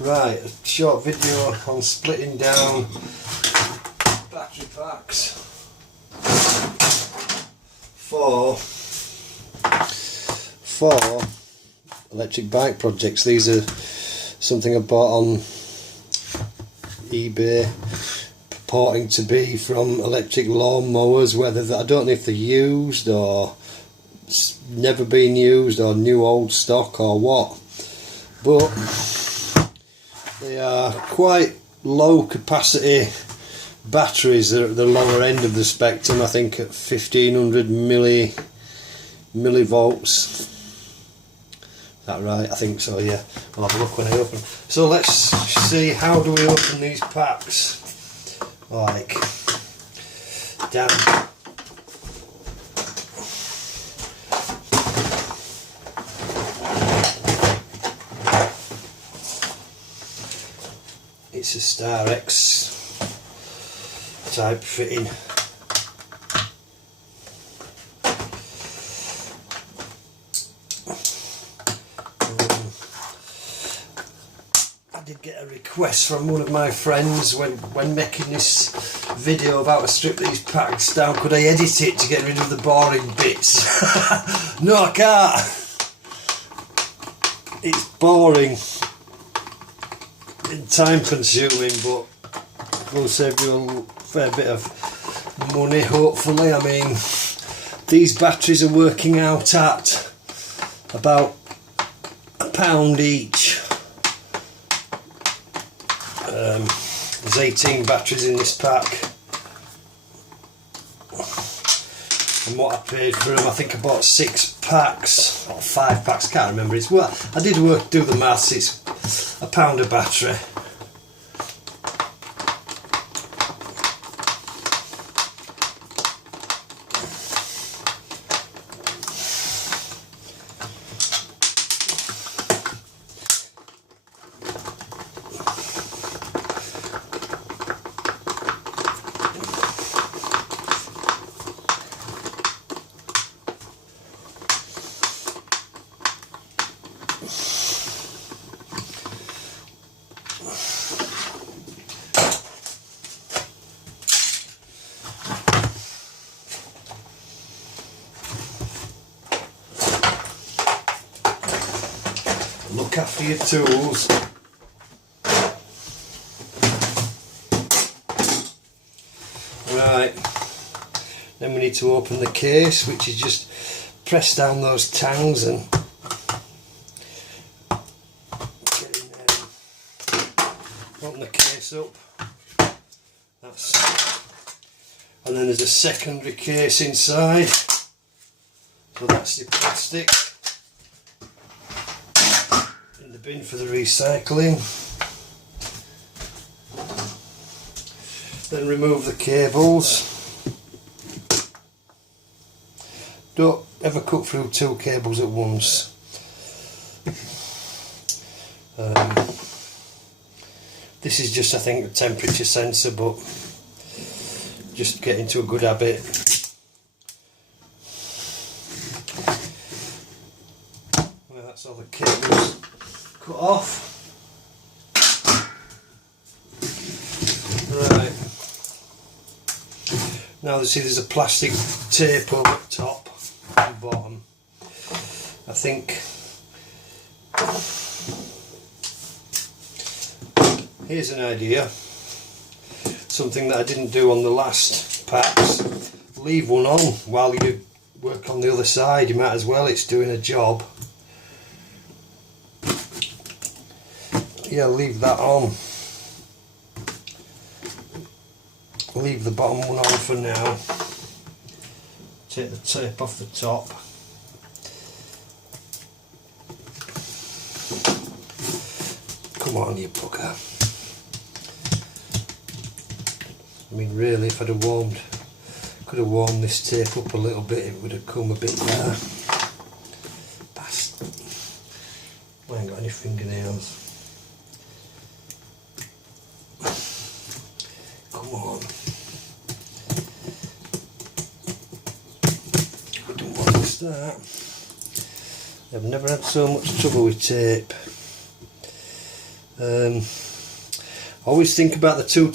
Right, a short video on splitting down battery packs for electric bike projects. These are something I bought on eBay, purporting to be from electric lawn mowers, whether I don't know if they're used or never been used or new old stock or what, but they are quite low capacity batteries. They're at the lower end of the spectrum, I think at 1500 millivolts. Is that right? I think so, yeah. I'll have a look when I open. So let's see, how do we open these packs? Like, damn. It's a Star X type fitting. I did get a request from one of my friends when making this video about to strip these packs down, could I edit it to get rid of the boring bits? No, I can't. It's boring and time consuming, but will save you a fair bit of money, hopefully. I mean, these batteries are working out at about £1 each. There's 18 batteries in this pack, and what I paid for them, I think I bought 6 packs or 5 packs, can't remember. It's well, I did do the maths. It's £1 a battery. Look after your tools. Right, then we need to open the case, which is just press down those tangs and get in there. Open the case up. And then there's a secondary case inside. So that's your plastic. Bin for the recycling. Then remove the cables. Don't ever cut through 2 cables at once. This is just, I think, a temperature sensor, but just get into a good habit. Well, that's all the cables cut off. Right. Now you see there's a plastic tape over the top and bottom. I think here's an idea. Something that I didn't do on the last packs. Leave one on while you work on the other side. You might as well, it's doing a job. Yeah, leave that on. Leave the bottom one on for now. Take the tape off the top. Come on, you bugger. I mean, really, if I'd have could have warmed this tape up a little bit, it would have come a bit better. Bastard. I ain't got any fingernails. Come on. I don't want to start. I've never had so much trouble with tape. Always think about the two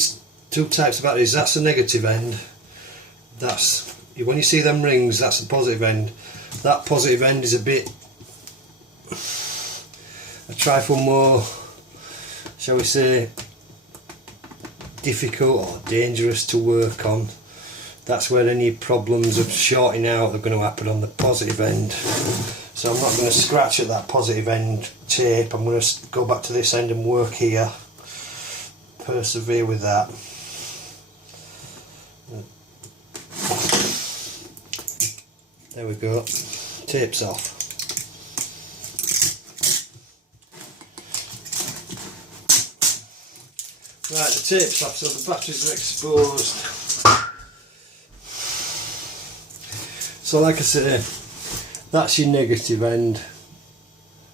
types of batteries. That's the negative end. That's when you see them rings, that's the positive end. That positive end is a trifle more, shall we say, difficult or dangerous to work on. That's where any problems of shorting out are going to happen, on the positive end. So I'm not going to scratch at that positive end tape. I'm going to go back to this end and work here. Persevere with that. There we go. Tape's off. Right, the tape's off, so the batteries are exposed. So like I say, that's your negative end.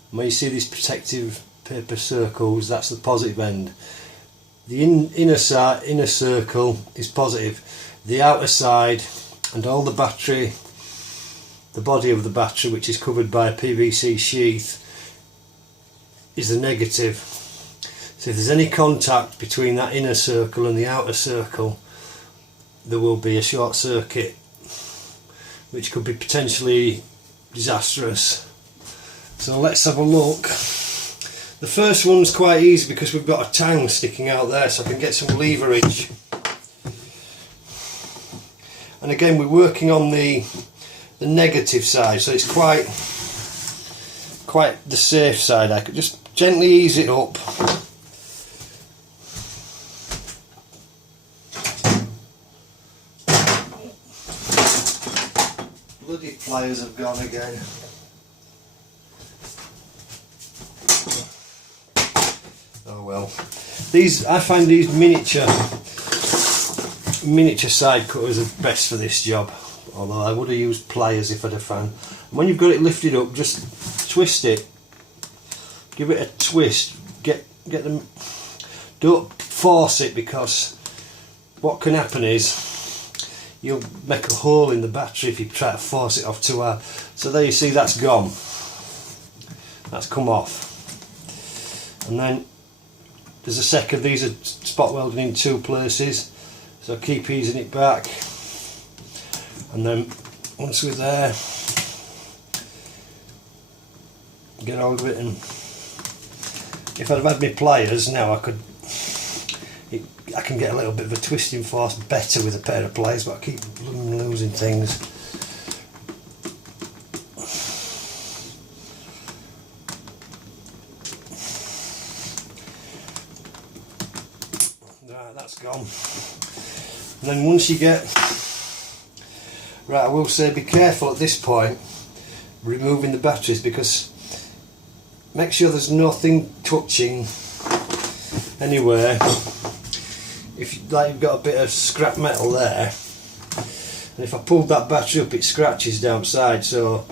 When you see these protective paper circles, that's the positive end. The inner circle is positive. The outer side and all the battery, the body of the battery, which is covered by a PVC sheath, is the negative. So if there's any contact between that inner circle and the outer circle, there will be a short circuit, which could be potentially disastrous. So let's have a look. The first one's quite easy because we've got a tang sticking out there, so I can get some leverage. And again, we're working on the negative side, so it's quite the safe side. I could just gently ease it up. Bloody pliers have gone again. Oh well. I find these miniature side cutters are best for this job. Although I would have used pliers if I'd have found. When you've got it lifted up, just twist it. Give it a twist. Get them. Don't force it, because what can happen is you'll make a hole in the battery if you try to force it off too hard. So there you see, that's gone. That's come off. And then there's a second. These are spot welded in two places. So keep easing it back. And then once we're there, get hold of it, and if I'd have had my pliers now, I can get a little bit of a twisting force better with a pair of pliers, but I keep losing things. Right, that's gone. And then once you get... Right, I will say be careful at this point removing the batteries, because make sure there's nothing touching anywhere. If you've got a bit of scrap metal there, and if I pulled that battery up, it scratches downside, so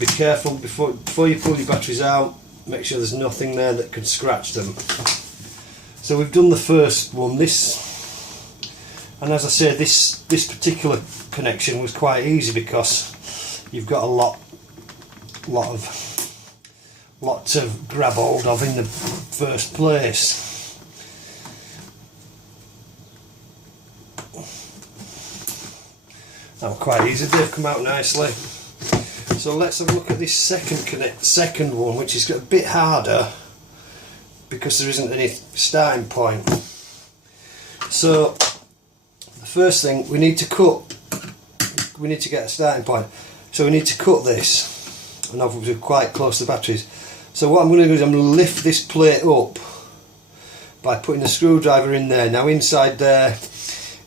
be careful before you pull your batteries out. Make sure there's nothing there that could scratch them. So we've done the first one. And as I say, this particular connection was quite easy because you've got a lot to grab hold of in the first place. That was quite easy. They've come out nicely. So let's have a look at this second one, which is a bit harder because there isn't any starting point. So the first thing, we need to get a starting point. So we need to cut this, and obviously we're quite close to the batteries. So what I'm going to do is I'm going to lift this plate up by putting the screwdriver in there. Now inside there,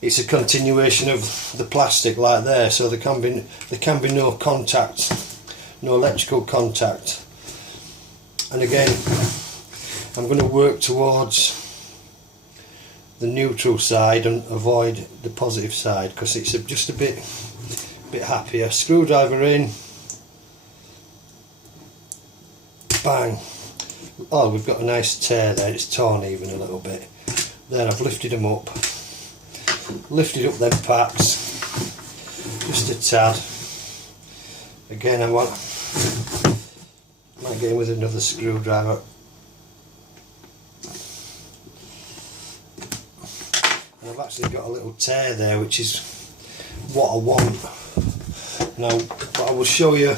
it's a continuation of the plastic like there, so there can be no contact, no electrical contact. And again, I'm going to work towards the neutral side and avoid the positive side because it's just a bit happier. Screwdriver in, bang. Oh, we've got a nice tear there, it's torn even a little bit. There, I've lifted them up. Lifted up them packs just a tad. Again, I might get in with another screwdriver. I've actually got a little tear there, which is what I want. Now, but I will show you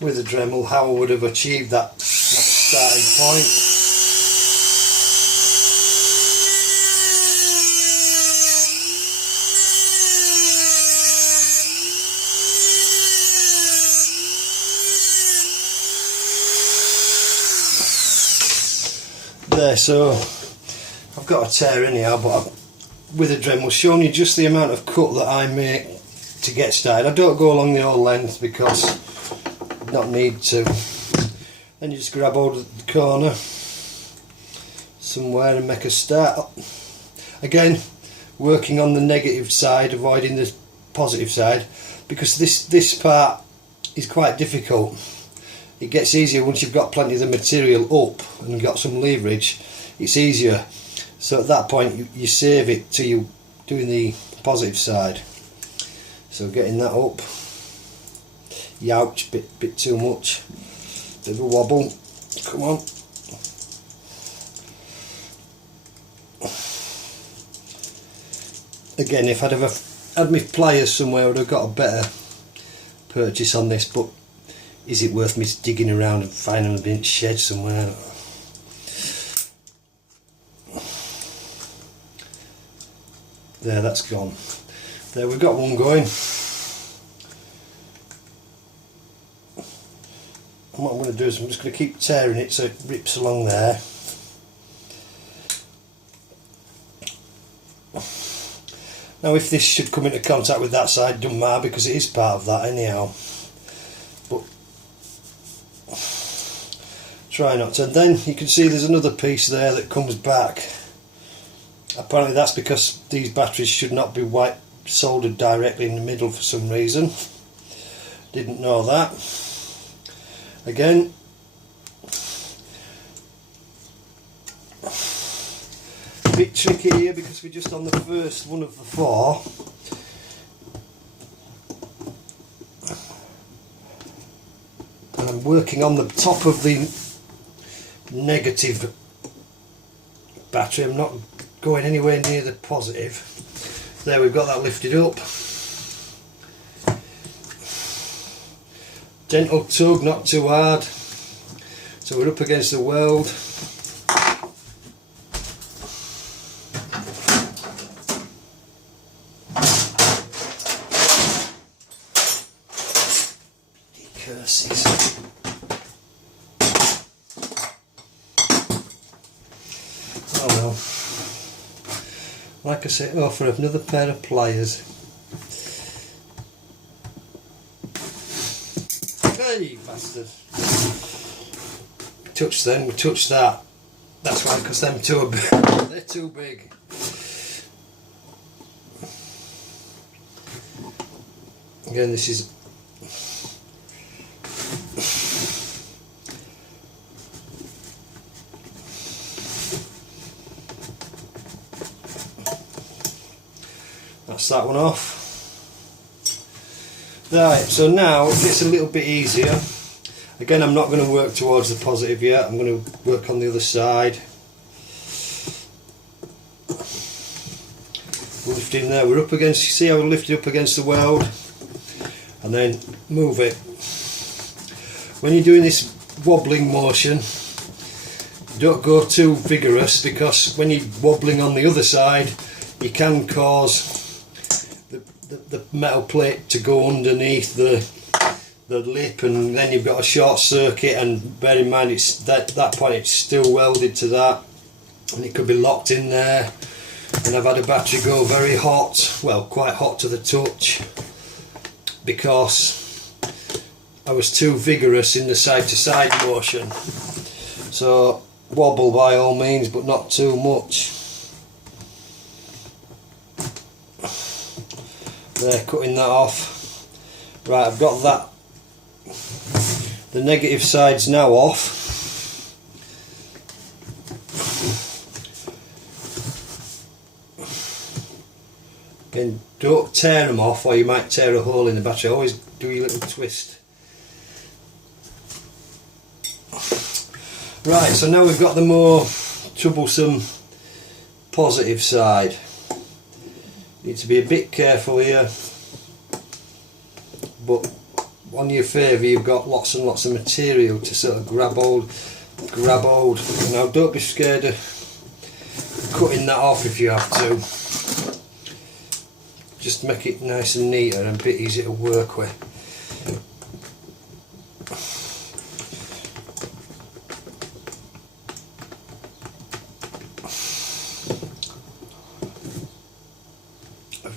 with a Dremel how I would have achieved that starting point. There, so I've got a tear anyhow, but with a Dremel showing you just the amount of cut that I make to get started. I don't go along the whole length because I don't need to. Then you just grab hold of the corner somewhere and make a start. Again, working on the negative side, avoiding the positive side, because this part is quite difficult. It gets easier once you've got plenty of the material up and got some leverage. It's easier. So at that point you save it till you doing the positive side. So getting that up. Youch, bit too much. Bit of a wobble. Come on. Again, if I'd ever had my pliers somewhere, I would have got a better purchase on this, but is it worth me digging around and finding a bit shed somewhere? There, that's gone. There, we've got one going. And what I'm going to do is I'm just going to keep tearing it so it rips along there. Now, if this should come into contact with that side, doesn't matter because it is part of that anyhow. But try not to. And then you can see there's another piece there that comes back. Apparently that's because these batteries should not be soldered directly in the middle for some reason. Didn't know that. Again, a bit tricky here because we're just on the first one of the four. And I'm working on the top of the negative battery. I'm not going anywhere near the positive. There, we've got that lifted up. Gentle tug, not too hard. So we're up against the weld. Curses. Oh well. Like I say, oh, for another pair of pliers. Hey, bastard. Touch them, we touch that. That's why, because them two are big. They're too big. Again, this is that's that one off. Right, so now it's a little bit easier. Again, I'm not going to work towards the positive yet, I'm going to work on the other side. Lift in there, we're up against, you see how we lifted up against the weld? And then move it. When you're doing this wobbling motion, don't go too vigorous, because when you're wobbling on the other side, you can cause the metal plate to go underneath the lip, and then you've got a short circuit, and bear in mind it's that point it's still welded to that, and it could be locked in there. And I've had a battery go very hot, well, quite hot to the touch, because I was too vigorous in the side to side motion. So wobble by all means, but not too much. There, cutting that off. Right, I've got that. The negative side's now off. Again, don't tear them off, or you might tear a hole in the battery. Always do your little twist. Right, so now we've got the more troublesome positive side. Need to be a bit careful here, but on your favour you've got lots and lots of material to sort of grab hold. Now don't be scared of cutting that off if you have to. Just make it nice and neater and a bit easier to work with.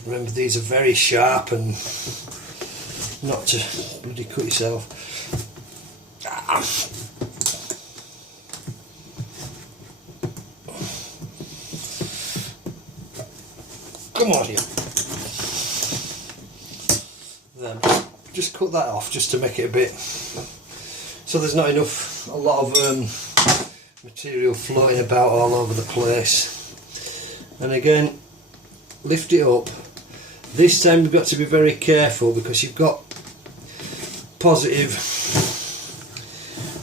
Remember, these are very sharp, and not to bloody cut yourself. Come on here. Then just cut that off just to make it a bit, so there's not a lot of material floating about all over the place. And again, lift it up. This time you've got to be very careful because you've got positive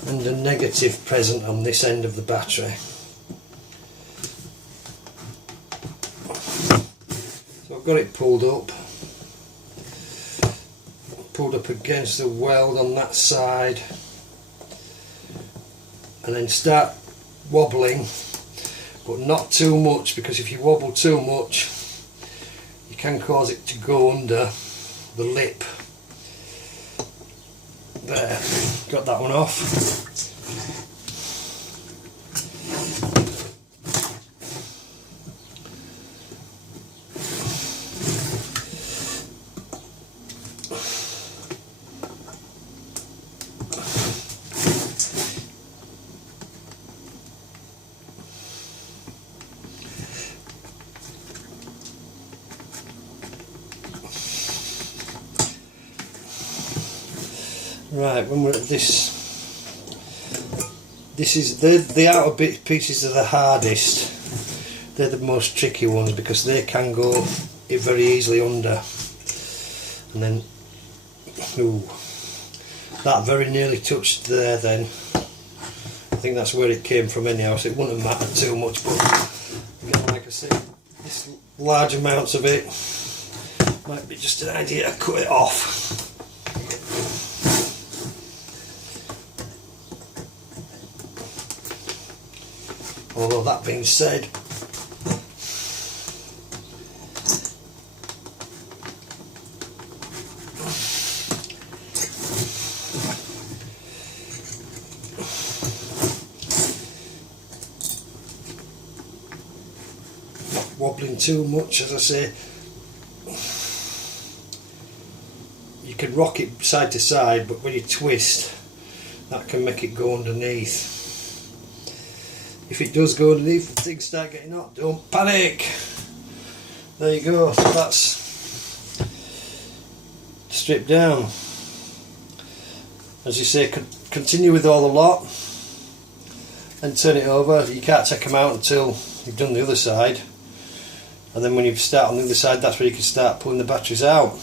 and a negative present on this end of the battery. So I've got it pulled up against the weld on that side, and then start wobbling, but not too much, because if you wobble too much can cause it to go under the lip. There, got that one off. Right, when we're at this is the outer pieces are the hardest. They're the most tricky ones because they can go very easily under. And then, ooh, that very nearly touched there then. I think that's where it came from anyhow, so it wouldn't have mattered too much, but again, like I said, this large amounts of it might be just an idea to cut it off. Although that being said, not wobbling too much, as I say. You can rock it side to side, but when you twist, that can make it go underneath. If it does go underneath and things start getting hot, don't panic. There you go, so that's stripped down. As you say, continue with all the lot and turn it over. You can't take them out until you've done the other side, and then when you start on the other side, that's where you can start pulling the batteries out.